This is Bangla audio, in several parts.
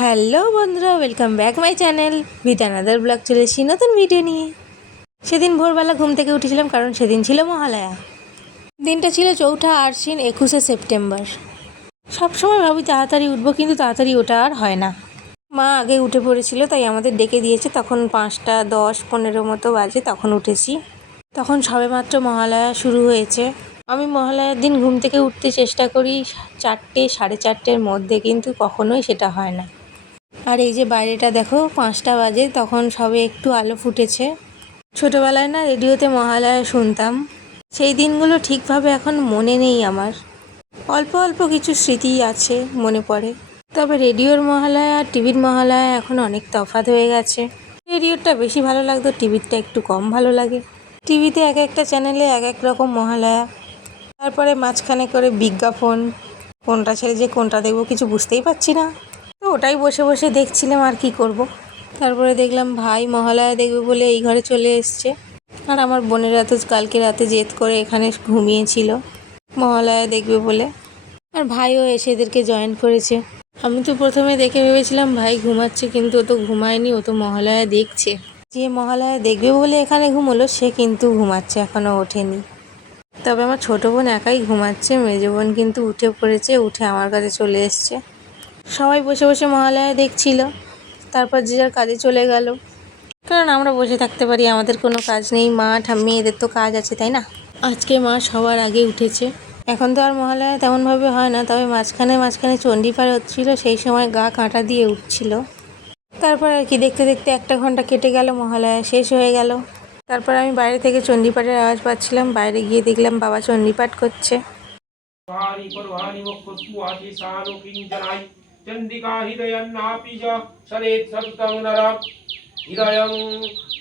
হ্যালো বন্ধুরা, welcome back my channel with another blog. চলে এসেছি নতুন ভিডিও নিয়ে। সেদিন ভোরবেলা ঘুম থেকে উঠেছিলাম, কারণ সেদিন ছিল মহালয়া। দিনটা ছিল চৌঠা আশ্বিন, 21শে সেপ্টেম্বর। সবসময় ভাবি তাড়াতাড়ি উঠবো, কিন্তু তাড়াতাড়ি ওঠা আর হয় না। মা আগে উঠে পড়েছিল, তাই আমাদের ডেকে দিয়েছে। তখন 5টা 10, 15 মতো বাজে, তখন উঠেছি। তখন সবেমাত্র মহালয়া শুরু হয়েছে। আমি মহালয়ার দিন ঘুম থেকে উঠতে চেষ্টা করি 4টে, 4:30-র মধ্যে, কিন্তু কখনোই সেটা হয় না। আর এই যে বাইরেটা দেখো, 5টা বাজে, তখন সবে একটু আলো ফুটেছে। ছোটোবেলায় না রেডিওতে মহালয়া শুনতাম। সেই দিনগুলো ঠিকভাবে এখন মনে নেই আমার। অল্প অল্প কিছু স্মৃতি আছে, মনে পড়ে। তবে রেডিওর মহালয়া আর টিভির মহালয়া এখন অনেক তফাৎ হয়ে গেছে। রেডিওরটা বেশি ভালো লাগতো, টিভিরটা একটু কম ভালো লাগে। টিভিতে এক একটা চ্যানেলে এক এক রকম মহালয়া, তারপরে মাঝখানে করে বিজ্ঞাপন। কোনটা ছেড়ে যে কোনটা দেখবো কিছু বুঝতেই পারছি না। তো ওটাই বসে বসে দেখছিলাম, আর কি করব। তারপরে দেখলাম ভাই মহালয়া দেখবে বলে এই ঘরে চলে এসছে। আর আমার বোনেরা তো কালকে রাতে জেদ করে এখানে ঘুমিয়েছিল মহালয়া দেখবে বলে। আর ভাইও এসে এদেরকে জয়েন করেছে। আমি তো প্রথমে দেখে ভেবেছিলাম ভাই ঘুমাচ্ছে, কিন্তু ও তো ঘুমায়নি, ও তো মহালয়া দেখছে। যে মহালয়া দেখবে বলে এখানে ঘুমোলো, সে কিন্তু ঘুমাচ্ছে, এখনও ওঠেনি। তবে আমার ছোটো বোন একাই ঘুমাচ্ছে, মেজো বোন কিন্তু উঠে পড়েছে, উঠে আমার কাছে চলে এসছে। সবাই বসে বসে মহালয়া দেখছিল। তারপর যে যার কাজে চলে গেল, কারণ আমরা বসে থাকতে পারি, আমাদের কোনো কাজ নেই। মা মেয়েদের তো কাজ আছে, তাই না? আজকে মা সবার আগে উঠেছে। এখন তো আর মহালয়া তেমনভাবে হয় না, তবে মাঝখানে মাঝখানে চণ্ডীপাঠ হচ্ছিল, সেই সময় গা কাঁটা দিয়ে উঠছিল। তারপর আর কি দেখতে দেখতে 1টা ঘন্টা কেটে গেল, মহালয়া শেষ হয়ে গেল। তারপর আমি বাইরে থেকে চণ্ডীপাঠের আওয়াজ পাচ্ছিলাম, বাইরে গিয়ে দেখলাম বাবা চণ্ডীপাঠ করছে। चंडिका हृदयन्नापि च सरेत् सततं नरः हृदयं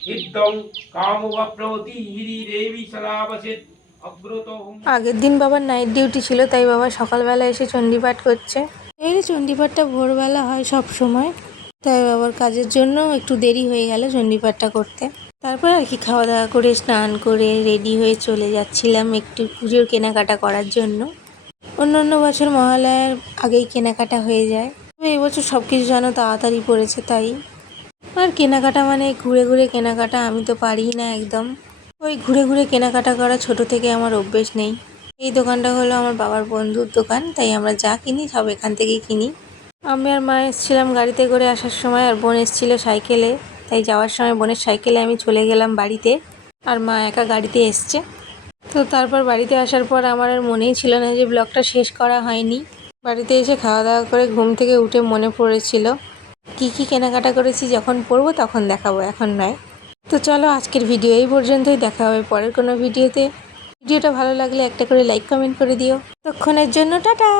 हृदं कामवप्नोति हृदि देवी सदा वसेत् अग्रतो। আগের দিন বাবার নাইট ডিউটি ছিল, তাই বাবা সকালবেলা এসে চণ্ডীপাঠ করছে। এই চণ্ডীপাঠটা ভোরবেলা হয় সব সময়, তাই বাবার কাজের জন্য একটু দেরি হয়ে গেল চণ্ডীপাঠটা করতে। তারপর আর কি খাওয়া দাওয়া করে স্নান করে রেডি হয়ে চলে যাচ্ছিলাম একটু পুজোর কেনাকাটা করার জন্য। অন্য বছর মহালয়ার আগেই কেনাকাটা হয়ে যায়, তবে এবছর সব কিছু যেন তাড়াতাড়ি পড়েছে, তাই। আর কেনাকাটা মানে ঘুরে ঘুরে কেনাকাটা আমি তো পারিই না একদম। ওই ঘুরে ঘুরে কেনাকাটা করা ছোট থেকে আমার অভ্যেস নেই। এই দোকানটা হলো আমার বাবার বন্ধুর দোকান, তাই আমরা যা কিনি সব এখান থেকেই কিনি। আমি আর মা এসেছিলাম গাড়িতে করে আসার সময়, আর বোন এসেছিল সাইকেলে, তাই যাওয়ার সময় বোনের সাইকেলে আমি চলে গেলাম বাড়িতে, আর মা একা গাড়িতে এসছে। তো তারপর বাড়িতে আসার পর আমার আর মনেই ছিল না যে ব্লগটা শেষ করা হয়নি। বাড়িতে এসে খাওয়া দাওয়া করে ঘুম থেকে উঠে মনে পড়েছিল কি কি কেনাকাটা করেছি, যখন পড়বো তখন দেখাবো, এখন নয়। তো চলো আজকের ভিডিও এই পর্যন্তই, দেখা হবে পরের কোনো ভিডিওতে। ভিডিওটা ভালো লাগলে একটা করে লাইক কমেন্ট করে দিও। ততক্ষণের জন্য টাটা।